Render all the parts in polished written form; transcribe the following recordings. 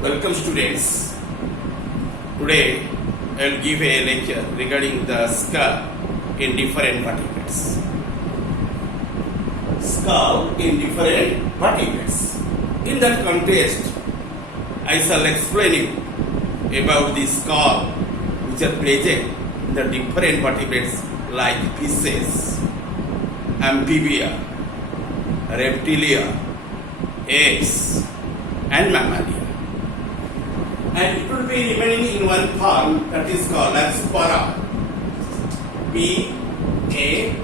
Welcome students. Today I will give a lecture regarding the skull in different vertebrates. Skull in different vertebrates. In that context, I shall explain you about the skull which are present in the different vertebrates like fishes, amphibia, reptilia, apes, and mammalia. And it will be remaining in one form that is called as para. P-A-R-A-M.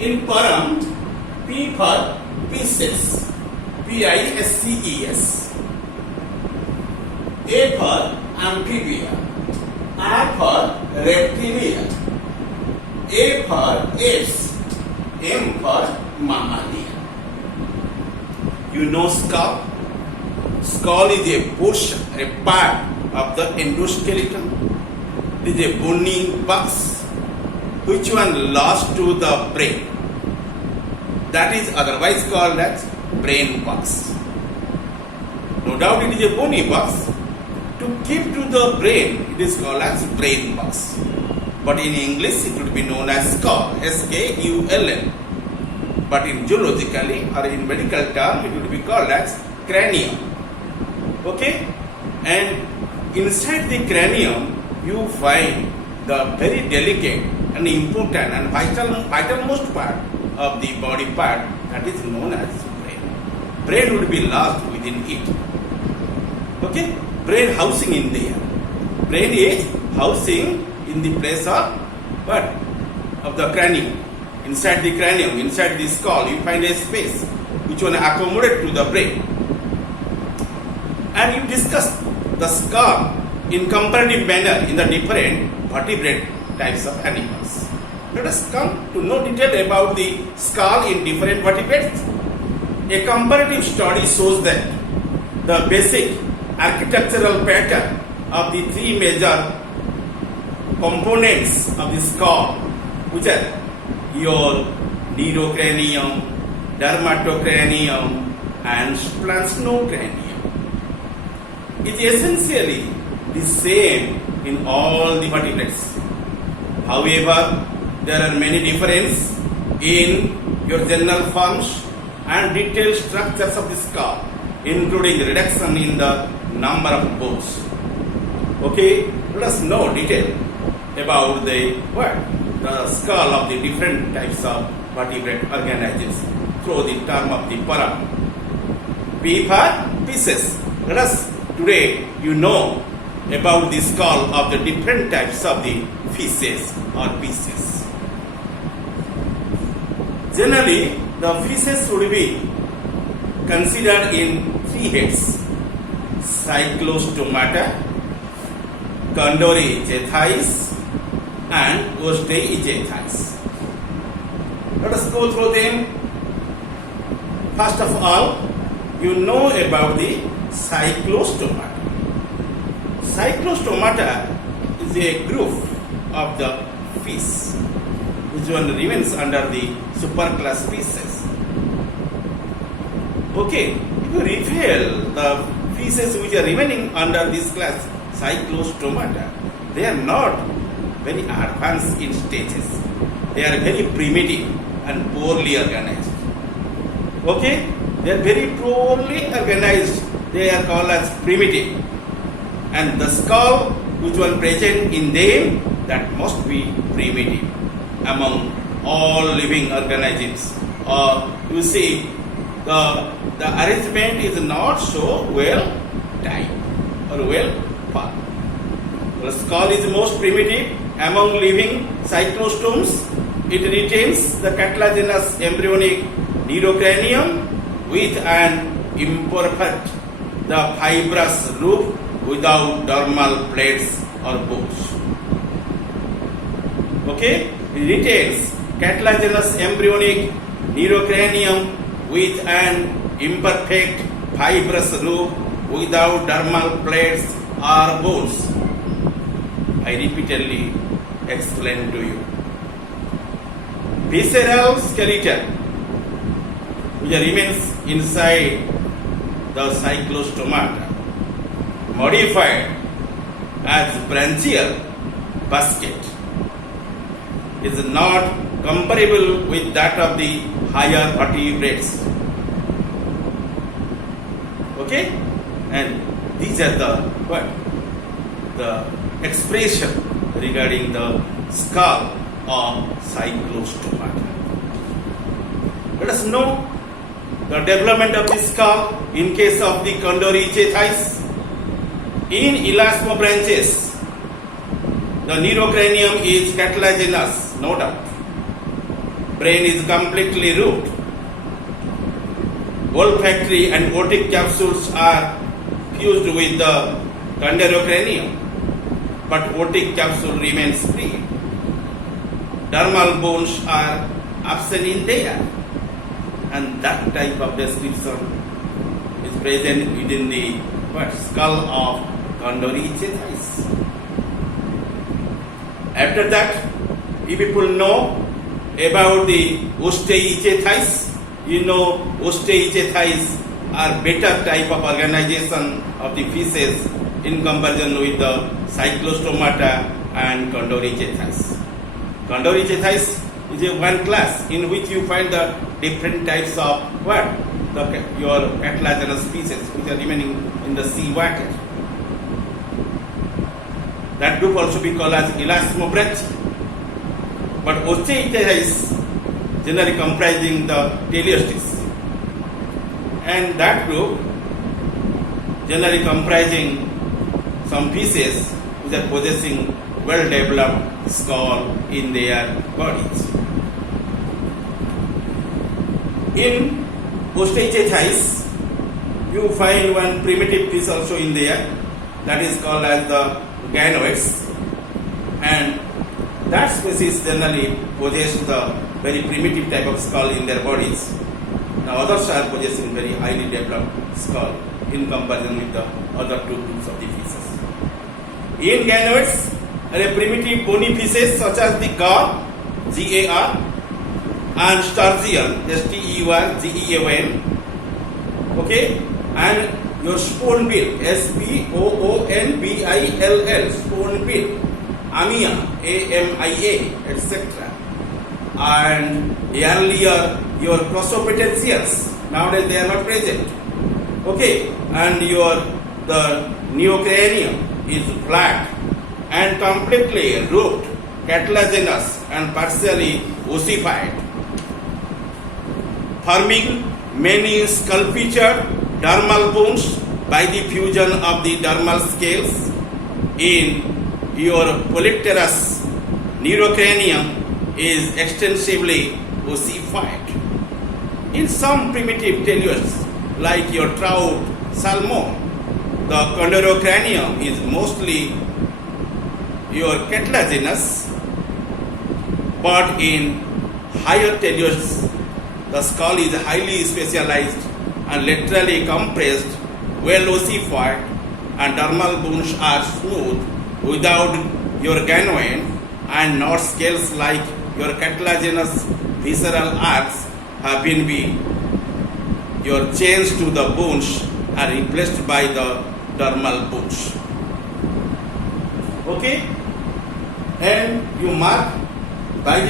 In param, P for fishes, P-I-S-C-E-S. A for amphibia, R for reptilia, A for apes, M for mammalia. You know skull? Skull is a portion, a part of the endoskeleton. It is a bony box which one lost to the brain. That is otherwise called as brain box. No doubt it is a bony box. To keep to the brain, it is called as brain box. But in English, it would be known as skull, S-K-U-L-L. But in zoologically or in medical term, it would be called as cranium. Okay? And inside the cranium, you find the very delicate and important and vitalmost part of the body part that is known as brain. Brain would be lost within it. Okay? Brain housing in there. Brain is housing in the place of what? Of the cranium. Inside the cranium, inside the skull, you find a space which will accommodate to the brain. And you discuss the skull in comparative manner in the different vertebrate types of animals. Let us come to know detail about the skull in different vertebrates. A comparative study shows that the basic architectural pattern of the three major components of the skull, which are your neurocranium, dermatocranium, and splanchnoscranium, is essentially the same in all the vertebrates. However, there are many differences in your general forms and detailed structures of the skull, including reduction in the number of bones. Okay, let us know detail about the skull of the different types of vertebrate organisms through the term of the para. P for fishes. Let us today you know about the skull of the different types of the fishes or species. Generally, the fishes would be considered in three heads: Cyclostomata, Condoricethias, and Osteichthyes. Let us go through them. First of all, you know about the Cyclostomata. Cyclostomata is a group of the fish which one remains under the superclass species. Okay, if you reveal the fishes which are remaining under this class Cyclostomata, they are not very advanced in stages. They are very primitive and poorly organized. Okay? They are very poorly organized. They are called as primitive. And the skull which was present in them, that must be primitive among all living organisms. You see, the arrangement is not so well timed or well formed. The skull is most primitive among living cyclostomes. It retains the cartilaginous embryonic neurocranium with an imperfect, the fibrous roof without dermal plates or bones. Okay? It retains cartilaginous embryonic neurocranium with an imperfect fibrous roof without dermal plates or bones. I repeatedly explain to you. Visceral skeleton which remains inside the cyclostomata, modified as branchial basket, is not comparable with that of the higher vertebrates. Okay, and these are the what? The expression regarding the skull of cyclostomata. Let us know the development of the skull in case of the Chondroichethys. In elasmobranches, the neurocranium is cartilaginous, no doubt. Brain is completely root. Olfactory and otic capsules are fused with the chondrocranium, but otic capsule remains free. Dermal bones are absent in there, and that type of description is present within the skull of Chondroichethys. After that, if people know about the Osteichethys, you know Osteichethys are better type of organization of the fishes in comparison with the Cyclostomata and Chondroichethys. Chondroichethys is a one class in which you find the different types of your cartilaginous species which are remaining in the sea water. That group also be called as elasmobranch. But Osteichethys generally comprising the teleosteus, and that group generally comprising some fishes which are possessing well-developed skull in their bodies. In Osteichethys, you find one primitive fish also in there, that is called as the ganoids, and that species generally possess the very primitive type of skull in their bodies. Now others are possessing very highly developed skull in comparison with the other two groups of the fishes. In ganoids are a primitive bony fishes such as the gar, Gar, and sturgeon, Steuargeon, okay, and your spoonbill, Spoonbill, spoonbill, Amia, Amia, etc. And earlier your Crossopetaceans, nowadays they are not present. Okay, and the neocranium is flat and completely root, cartilaginous and partially ossified, forming many skull-featured dermal bones by the fusion of the dermal scales. In your Polypterus, neurocranium is extensively ossified. In some primitive teleosts, like your trout, salmon, the chondrocranium is mostly your cartilaginous, but in higher teleosts, the skull is highly specialized and laterally compressed, well ossified, and dermal bones are smooth without your ganoid, and not scales like your cartilaginous visceral arcs have been your chains to the bones are replaced by the dermal bones. Okay, and you mark by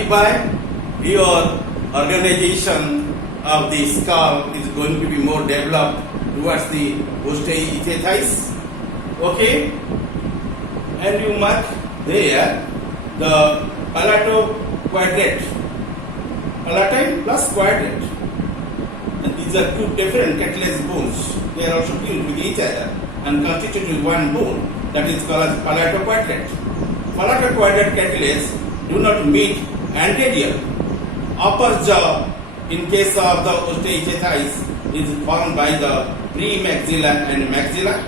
your organization of the skull is going to be more developed towards the Osteichethys. Okay, and you mark there the palatoquadrate, palatine plus quadrate, and these are two different cartilage bones. They are also fused with each other and constitute one bone, that is called as palatoquadrate. Palatoquadrate cartilage do not meet anterior. Upper jaw in case of the Osteichethys is formed by the premaxilla and maxilla,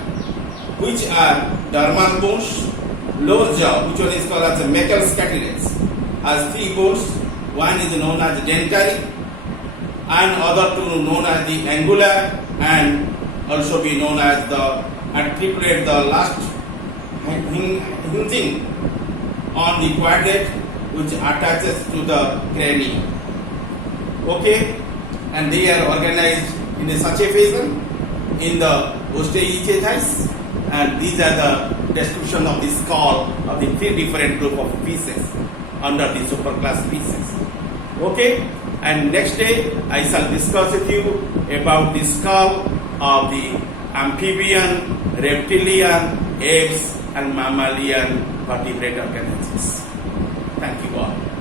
which are dermal bones. Lower jaw, which one is called as the Meckel's cartilage, has three bones. One is known as dentary, and other two known as the angular, and also be known as the articulate, the last hinging on the quadrate which attaches to the cranium. Okay, and they are organized in such a fashion in the Osteichthyes, and these are the description of the skull of the three different group of species under the superclass species. Okay, and next day I shall discuss with you about the skull of the amphibian, reptilian, apes and mammalian vertebrate organisms. Thank you all.